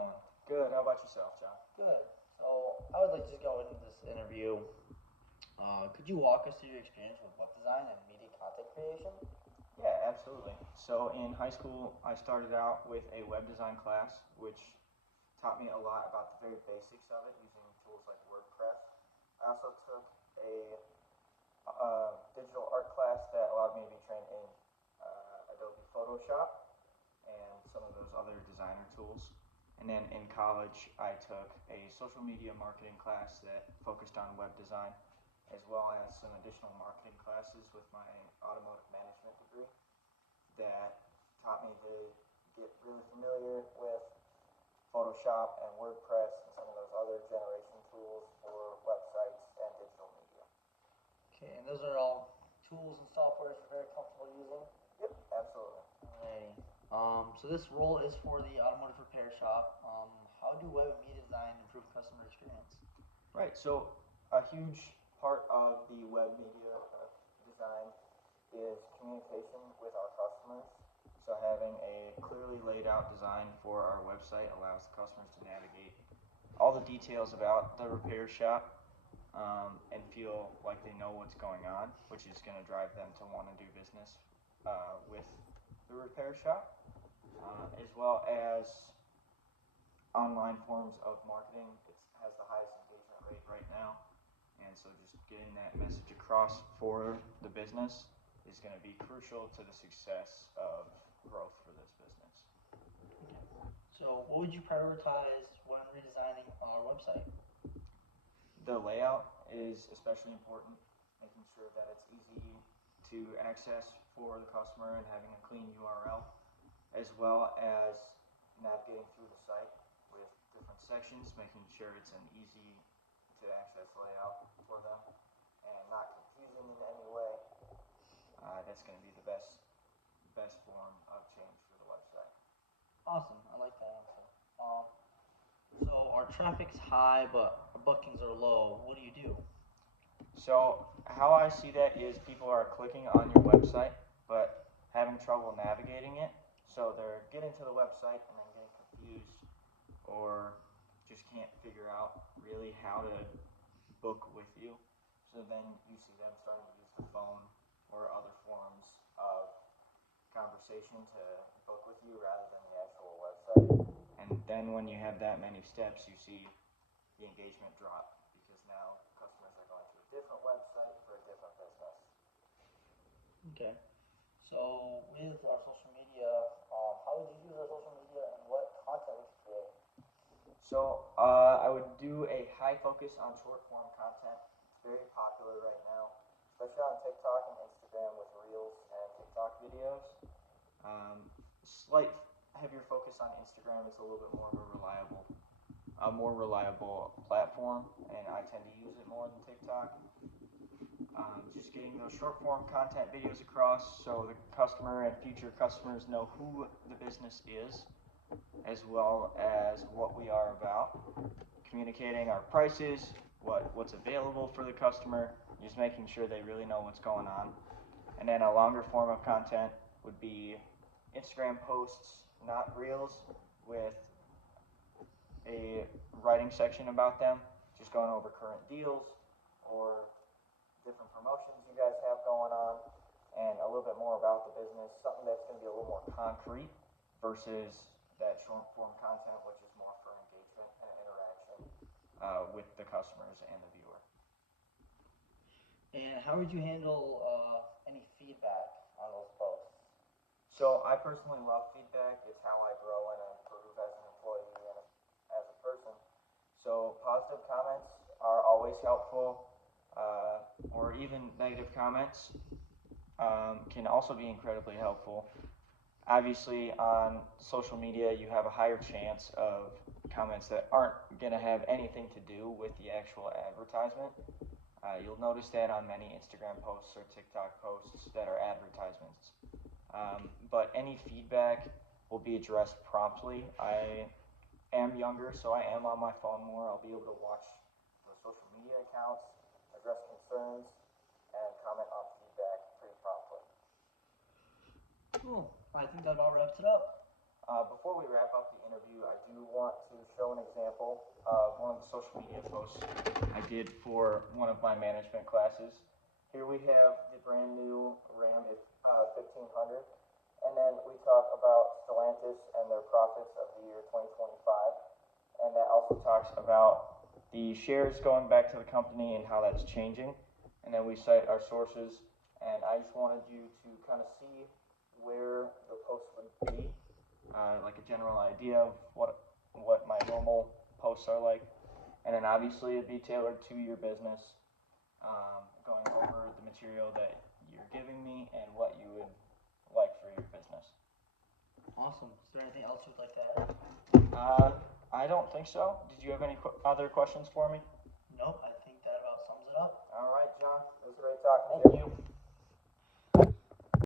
going? Good. How about yourself, John? Good. So I would like to go into this interview. Could you walk us through your experience with web design and media content creation? Yeah, absolutely. So in high school, I started out with a web design class, which taught me a lot about the very basics of it using tools like WordPress. I also took a digital art class that allowed me to be trained in Adobe Photoshop and some of those other designer tools. And then in college, I took a social media marketing class that focused on web design, as well as some additional marketing classes with my automotive management degree that taught me to get really familiar with Photoshop and WordPress and some of those other generation tools for websites and digital media. Okay, and those are all tools and softwares you're very comfortable using? Yep, absolutely. Alrighty. So this role is for the automotive repair shop. How do web and media design improve customer experience? Right, so a huge part of the web media design is communication with our customers. So having a clearly laid out design for our website allows the customers to navigate all the details about the repair shop and feel like they know what's going on, which is going to drive them to want to do business with the repair shop, as well as online forms of marketing. It has the highest engagement rate right now, and so just getting that message across for the business is going to be crucial to the success of growth for this business. Okay. So what would you prioritize when redesigning our website? The layout is especially important, making sure that it's easy to access for the customer and having a clean URL, as well as navigating through the site with different sections, making sure it's an easy to access layout for them and not confusing in any way. That's going to be the best form of change for the website. Awesome. I like that answer. So our traffic's high, but our bookings are low. What do you do? So how I see that is people are clicking on your website, but having trouble navigating it. So they're getting to the website and then getting confused or just can't figure out really how to book with you. So then you see them starting to use the phone or other forms of conversation to book with you rather than the actual website. And then when you have that many steps, you see the engagement drop because now customers are going to a different website for a different business. Okay. So with our social media, how would you use our social media and what content would you create? So I would do a high focus on short form content. It's very popular right now, especially on TikTok and Instagram with Reels and TikTok videos. Slight heavier focus on Instagram. It's a little bit more of a more reliable platform, and I tend to use it more than TikTok. Just getting those short form content videos across so the customer and future customers know who the business is, as well as what we are about. Communicating our prices, what's available for the customer, just making sure they really know what's going on. And then a longer form of content would be Instagram posts, not reels, with a writing section about them, just going over current deals or different promotions you guys have going on, and a little bit more about the business, something that's going to be a little more concrete versus that short form content, which is more for engagement and interaction with the customers and the viewer. And how would you handle any feedback on those posts? So I personally love feedback. It's how I grow and improve as an employee and as a person. So positive comments are always helpful, or even negative comments can also be incredibly helpful. Obviously, on social media, you have a higher chance of comments that aren't going to have anything to do with the actual advertisement. You'll notice that on many Instagram posts or TikTok posts that are advertisements. But any feedback will be addressed promptly. I am younger, so I am on my phone more. I'll be able to watch the social media accounts, address concerns, and comment on feedback pretty promptly. Cool. I think that about wraps it up. Before we wrap up the interview, I do want to show an example of one of the social media posts I did for one of my management classes. Here we have the brand new Ram 1500, and then we talk about Stellantis and their profits of the year 2025, and that also talks about the shares going back to the company and how that's changing, and then we cite our sources, and I just wanted you to kind of see where the post would be, like a general idea of what my normal posts are like, and then obviously it'd be tailored to your business, going over the material that you're giving me and what you would like for your business. Awesome. Is there anything else you'd like to add? I don't think so. Did you have any other questions for me? Nope, I think that about sums it up. All right, John. It was great talking to you. Thank you.